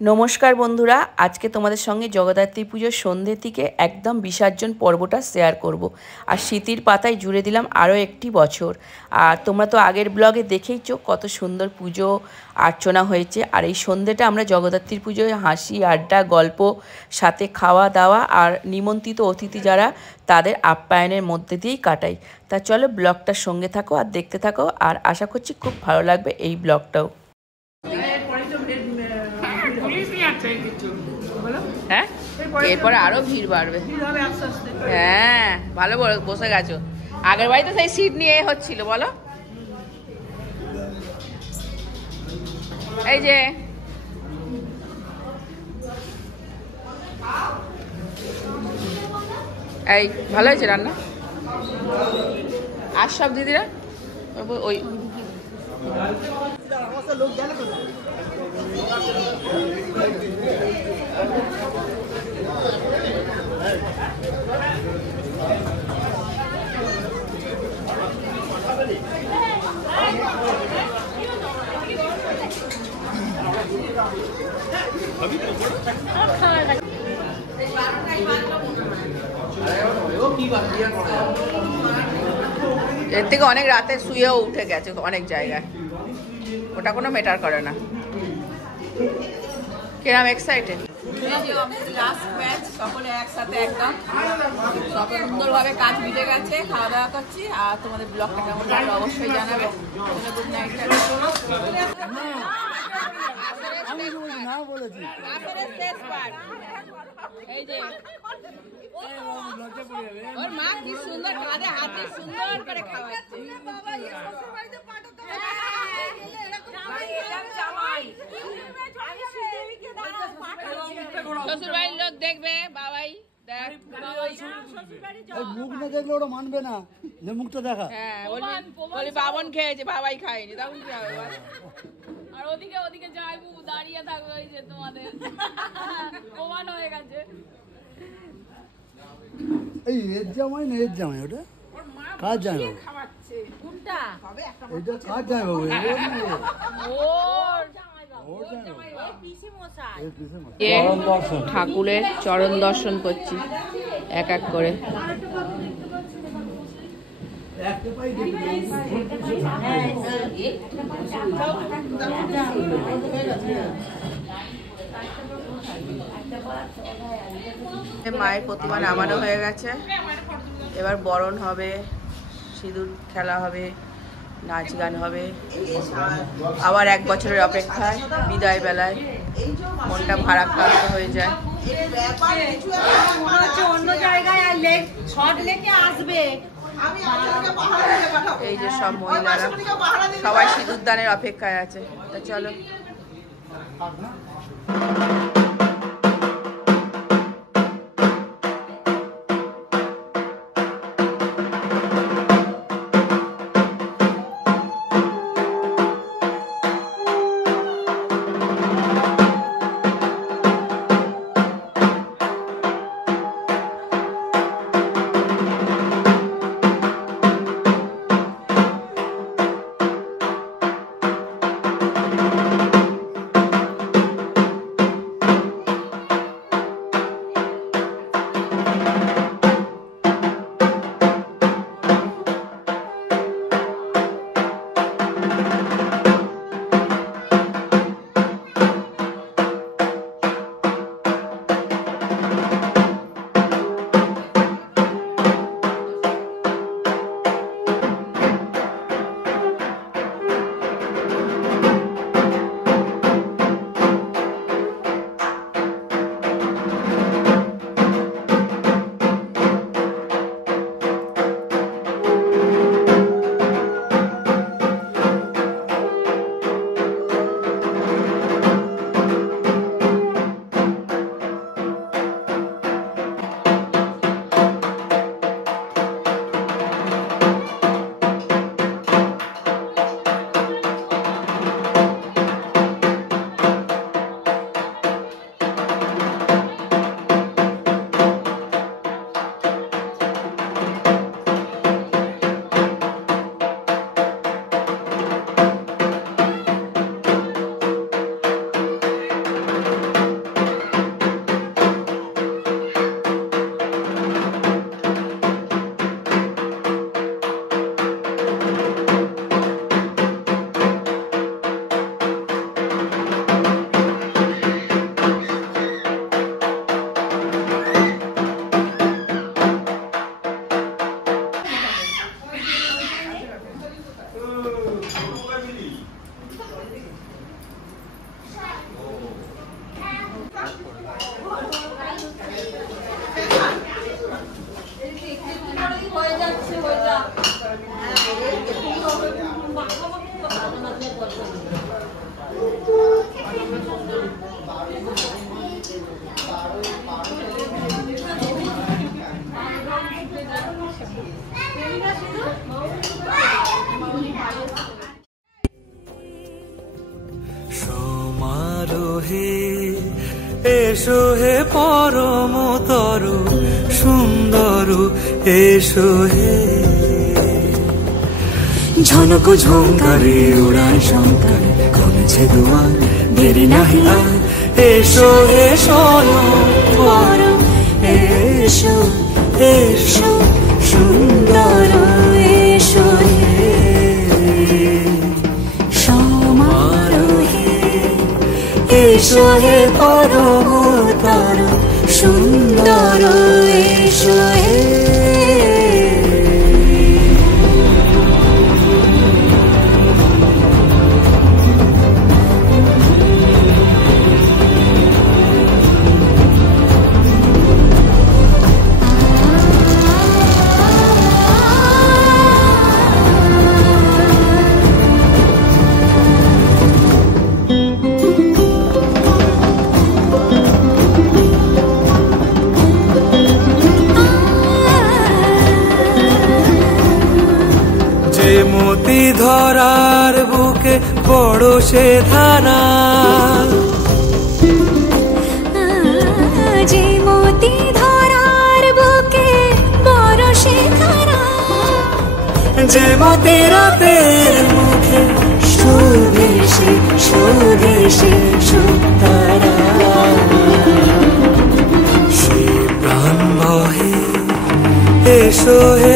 নমস্কার বন্ধুরা, আজকে তোমাদের সঙ্গে জগদ্ধাত্রী পুজোর সন্ধ্যে থেকে একদম বিসর্জন পর্বটা শেয়ার করব। আর স্মৃতির পাতায় জুড়ে দিলাম আরও একটি বছর। আর তোমরা তো আগের ব্লগে দেখেইছো কত সুন্দর পুজো অর্চনা হয়েছে। আর এই সন্ধ্যেটা আমরা জগদ্ধাত্রীর পুজোয় হাসি আড্ডা গল্প সাথে খাওয়া দাওয়া আর নিমন্ত্রিত অতিথি যারা তাদের আপ্যায়নের মধ্যে দিয়েই কাটাই। তা চলো ব্লগটার সঙ্গে থাকো আর দেখতে থাকো, আর আশা করছি খুব ভালো লাগবে এই ব্লগটাও। হ্যাঁ, এরপরে আরো ভিড় বাড়বে। হ্যাঁ, ভালো বসে গেছো। আগের বাড়িতে সেই সিট নিয়ে হচ্ছিল বলো। এই যে এই ভালো হয়েছে রান্না। আর সব দিদিরা ওই এর থেকে অনেক রাতে শুয়েও উঠে গেছে অনেক জায়গায়, ওটা কোনো ম্যাটার করে না। কিরম এক্সাইটেড। লাস্ট ম্যাচ সকলে একসাথে একদম সকলে সুন্দরভাবে কাজ মিটে গেছে, খাওয়া দাওয়া করছি। আর তোমাদের ব্লগটা কেমন লাগলো অবশ্যই জানাবে। Good night. এই যে ওর মা কি সুন্দর কাঁধে হাতে সুন্দর করে খাওয়াচ্ছে। শ্বশুর বাড়ির লোক দেখবে, বাবাই মুখ না দেখলে ওরা মানবে না যে মুখটা দেখা। হ্যাঁ, বলি বাবন খেয়েছে বাবাই খায়নি, তখন কি হবে? আর ওদিকে ওদিকে যাইবু দাঁড়িয়ে থাকবে, ওই যে তোমাদের প্রমাণ হয়ে গেছে। এই এর জামাই না এর জামাই, ওটা কার জামাই? কোনটা? এটা কার জামাই বাবু? ঠাকুরের চরণ দর্শন করছি এক এক করে। মায়ের প্রতিমা নামানো হয়ে গেছে, এবার বরণ হবে, সিঁদুর খেলা হবে, নাচ গান হবে। আবার এক বছরের অপেক্ষায় বিদায় বেলায় মনটা ভারাক্রান্ত হয়ে যায়। অন্য জায়গায় আসবে। এই যে সব মহিলারা সবাই সিঁদুর দানের অপেক্ষায় আছে। তা চলো। এসো হে পরমতর সুন্দর, এসো হে। ঝনক ঝঙ্কারে উড়ায় শঙ্কারে, খুলেছে দুয়ার দেরি নাহি আর। এসো হে স্বয়ং এসো, এসো সুন্দর, এসো হে সমারোহে। এসো হে পরমতর সুন্দর, এসো হে। মতি ধরার বুকে বড় সে ধারা, যে মতি ধরার বুকে বড় সে ধারা, যে মতি রাতের মুখে শোভে সে, শোভে সে সুতারা। সে প্রাণ বহে, এসো হে